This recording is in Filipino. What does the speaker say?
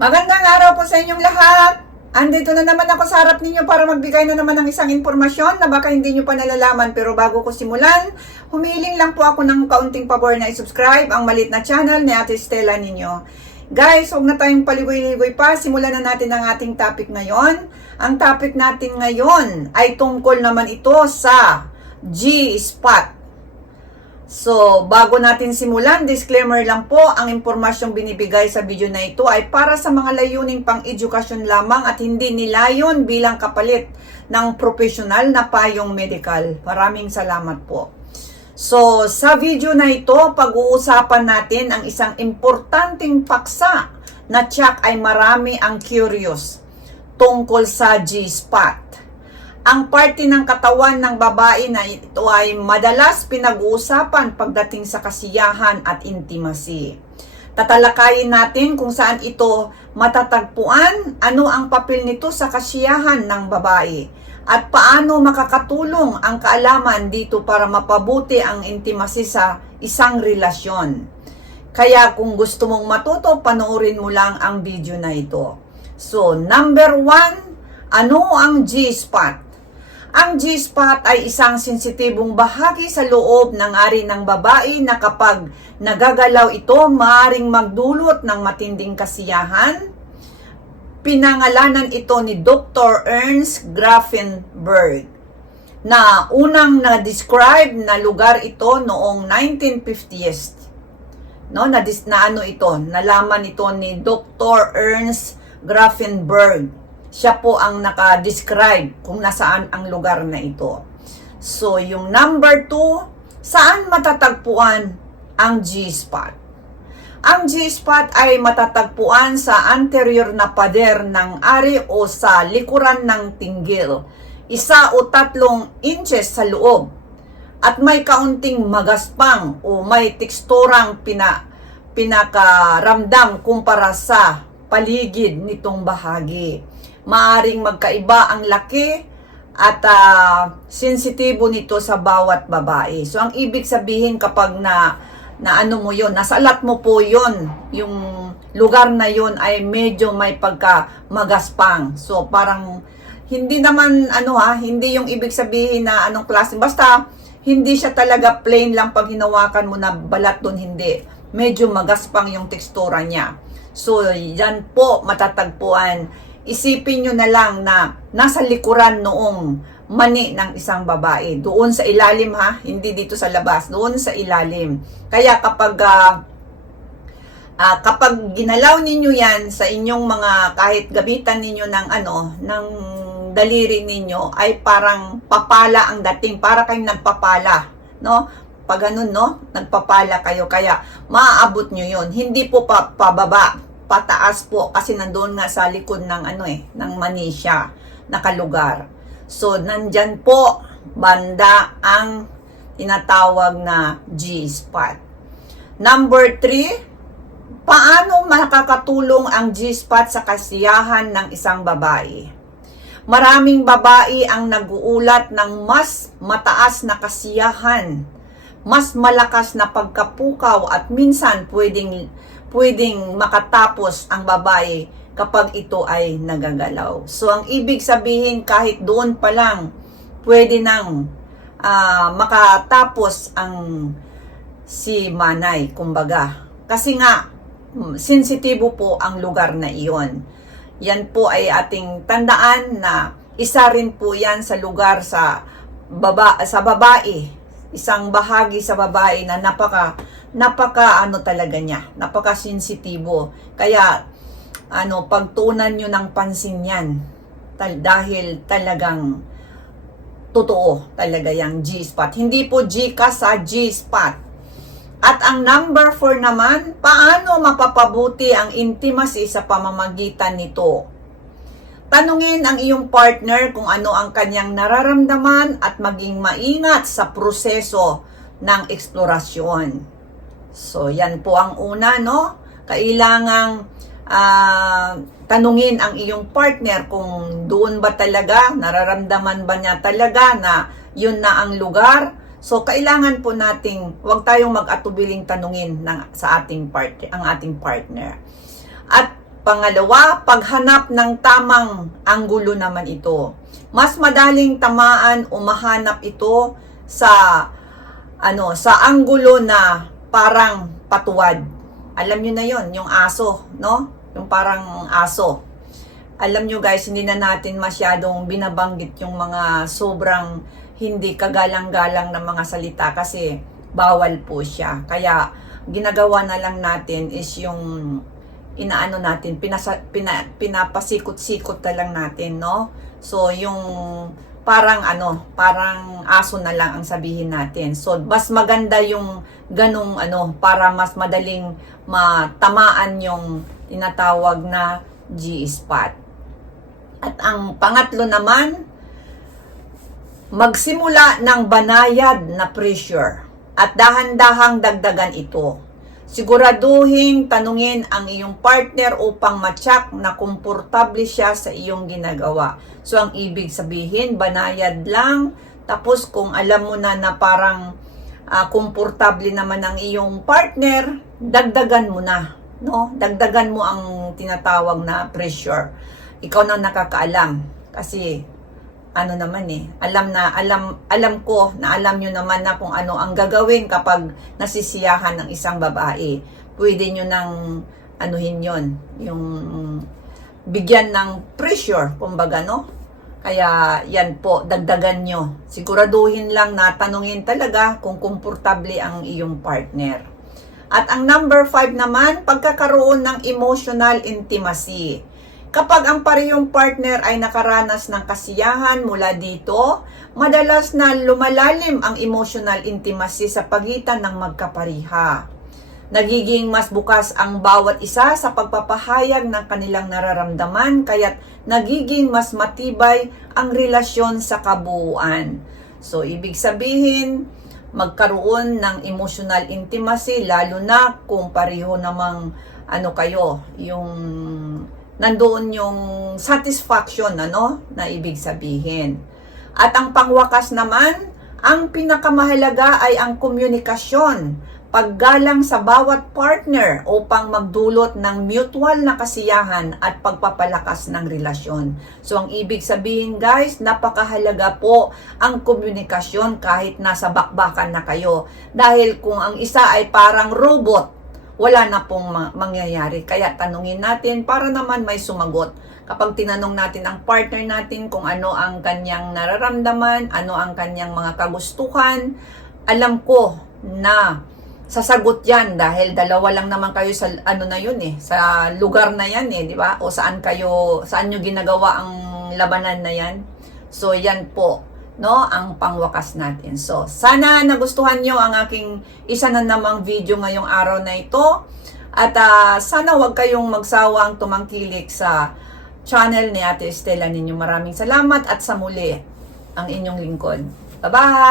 Magandang araw po sa inyong lahat. Andito na naman ako sa harap ninyo para magbigay na naman ng isang impormasyon na baka hindi nyo pa nalalaman pero bago ko simulan, humiling lang po ako ng kaunting pabor na i-subscribe ang malit na channel ni Ate Stella ninyo. Guys, huwag na tayong paligoy-ligoy pa. Simulan na natin ang ating topic ngayon. Ang topic natin ngayon ay tungkol naman ito sa G-Spot. So, bago natin simulan, disclaimer lang po, ang impormasyong binibigay sa video na ito ay para sa mga layuning pang-edukasyon lamang at hindi nilayon bilang kapalit ng profesional na payong medical. Maraming salamat po. So, sa video na ito, pag-uusapan natin ang isang importanteng paksa na tiyak ay marami ang curious tungkol sa G-spot. Ang parte ng katawan ng babae na ito ay madalas pinag-uusapan pagdating sa kasiyahan at intimacy. Tatalakayin natin kung saan ito matatagpuan, ano ang papel nito sa kasiyahan ng babae, at paano makakatulong ang kaalaman dito para mapabuti ang intimacy sa isang relasyon. Kaya kung gusto mong matuto, panoorin mo lang ang video na ito. So, number one, ano ang G-spot? Ang G-spot ay isang sensitibong bahagi sa loob ng ari ng babae na kapag nagagalaw ito, maaring magdulot ng matinding kasiyahan. Pinangalanan ito ni Dr. Ernst Grafenberg na unang na-describe na lugar ito noong 1950s. No, na, na ano ito, nalaman ito ni Dr. Ernst Grafenberg siya po ang naka-describe kung nasaan ang lugar na ito. So, yung number two, saan matatagpuan ang G-spot? Ang G-spot ay matatagpuan sa anterior na pader ng ari o sa likuran ng tinggil, isa o tatlong inches sa loob, at may kaunting magaspang o may teksturang pina, pinakaramdam kumpara sa paligid nitong bahagi maaring magkaiba ang laki at uh, sensitibo nito sa bawat babae. So ang ibig sabihin kapag na na ano mo yon, nasalat mo po yon, yung lugar na yon ay medyo may pagka magaspang. So parang hindi naman ano ha, hindi yung ibig sabihin na anong klase. Basta hindi siya talaga plain lang pag hinawakan mo na balat doon, hindi. Medyo magaspang yung tekstura niya. So yan po matatagpuan isipin nyo na lang na nasa likuran noong mani ng isang babae. Doon sa ilalim ha, hindi dito sa labas, doon sa ilalim. Kaya kapag uh, uh, kapag ginalaw ninyo yan sa inyong mga kahit gabitan ninyo ng ano, ng daliri ninyo ay parang papala ang dating, para kayong nagpapala, no? Pag ganun, no? Nagpapala kayo, kaya maaabot nyo yon Hindi po pa, pababa, pataas po kasi nandoon nga sa likod ng ano eh, ng Manisha, nakalugar. So, nandyan po banda ang tinatawag na G-spot. Number 3, paano makakatulong ang G-spot sa kasiyahan ng isang babae? Maraming babae ang naguulat ng mas mataas na kasiyahan, mas malakas na pagkapukaw at minsan pwedeng pwedeng makatapos ang babae kapag ito ay nagagalaw. So, ang ibig sabihin, kahit doon pa lang, pwede nang uh, makatapos ang si Manay, kumbaga. Kasi nga, hmm, sensitibo po ang lugar na iyon. Yan po ay ating tandaan na isa rin po yan sa lugar sa baba sa babae, isang bahagi sa babae na napaka napaka ano talaga niya, napaka sensitibo. Kaya ano, pagtunan niyo ng pansin yan tal- dahil talagang totoo talaga yung G-spot. Hindi po G ka sa G-spot. At ang number 4 naman, paano mapapabuti ang intimacy sa pamamagitan nito? Tanungin ang iyong partner kung ano ang kanyang nararamdaman at maging maingat sa proseso ng eksplorasyon. So, yan po ang una, no? Kailangang uh, tanungin ang iyong partner kung doon ba talaga, nararamdaman ba niya talaga na yun na ang lugar. So, kailangan po nating, huwag tayong mag-atubiling tanungin ng, sa ating partner, ang ating partner. At Pangalawa, paghanap ng tamang anggulo naman ito. Mas madaling tamaan o mahanap ito sa ano, sa anggulo na parang patuwad. Alam niyo na 'yon, yung aso, no? Yung parang aso. Alam nyo guys, hindi na natin masyadong binabanggit yung mga sobrang hindi kagalang-galang na mga salita kasi bawal po siya. Kaya ginagawa na lang natin is yung inaano natin, pinasa, pina, pinapasikot-sikot na lang natin, no? So, yung parang ano, parang aso na lang ang sabihin natin. So, mas maganda yung ganong ano, para mas madaling matamaan yung tinatawag na G-spot. At ang pangatlo naman, magsimula ng banayad na pressure at dahan-dahang dagdagan ito. Siguraduhin tanungin ang iyong partner upang matyak na komportable siya sa iyong ginagawa. So ang ibig sabihin, banayad lang. Tapos kung alam mo na na parang ah, komportable naman ang iyong partner, dagdagan mo na. No? Dagdagan mo ang tinatawag na pressure. Ikaw na nakakaalam. Kasi ano naman eh, alam na, alam, alam ko na alam nyo naman na kung ano ang gagawin kapag nasisiyahan ng isang babae. Pwede nyo nang anuhin yon yung bigyan ng pressure, kumbaga, no? Kaya yan po, dagdagan nyo. Siguraduhin lang na tanungin talaga kung komportable ang iyong partner. At ang number five naman, pagkakaroon ng emotional intimacy. Kapag ang parehong partner ay nakaranas ng kasiyahan mula dito, madalas na lumalalim ang emotional intimacy sa pagitan ng magkapariha. Nagiging mas bukas ang bawat isa sa pagpapahayag ng kanilang nararamdaman kaya't nagiging mas matibay ang relasyon sa kabuuan. So, ibig sabihin, magkaroon ng emotional intimacy lalo na kung pareho namang ano kayo, yung nandoon yung satisfaction ano na ibig sabihin. At ang pangwakas naman, ang pinakamahalaga ay ang komunikasyon, paggalang sa bawat partner upang magdulot ng mutual na kasiyahan at pagpapalakas ng relasyon. So ang ibig sabihin guys, napakahalaga po ang komunikasyon kahit nasa bakbakan na kayo. Dahil kung ang isa ay parang robot, wala na pong ma- mangyayari. Kaya tanungin natin para naman may sumagot. Kapag tinanong natin ang partner natin kung ano ang kanyang nararamdaman, ano ang kanyang mga kagustuhan, alam ko na sasagot yan dahil dalawa lang naman kayo sa ano na yun eh, sa lugar na yan eh, di ba? O saan kayo, saan nyo ginagawa ang labanan na yan. So yan po, no, ang pangwakas natin. So, sana nagustuhan nyo ang aking isa na namang video ngayong araw na ito. At ah, sana wag kayong magsawang tumangkilik sa channel ni Ate Estela ninyo. Maraming salamat at sa muli ang inyong lingkod. Bye-bye!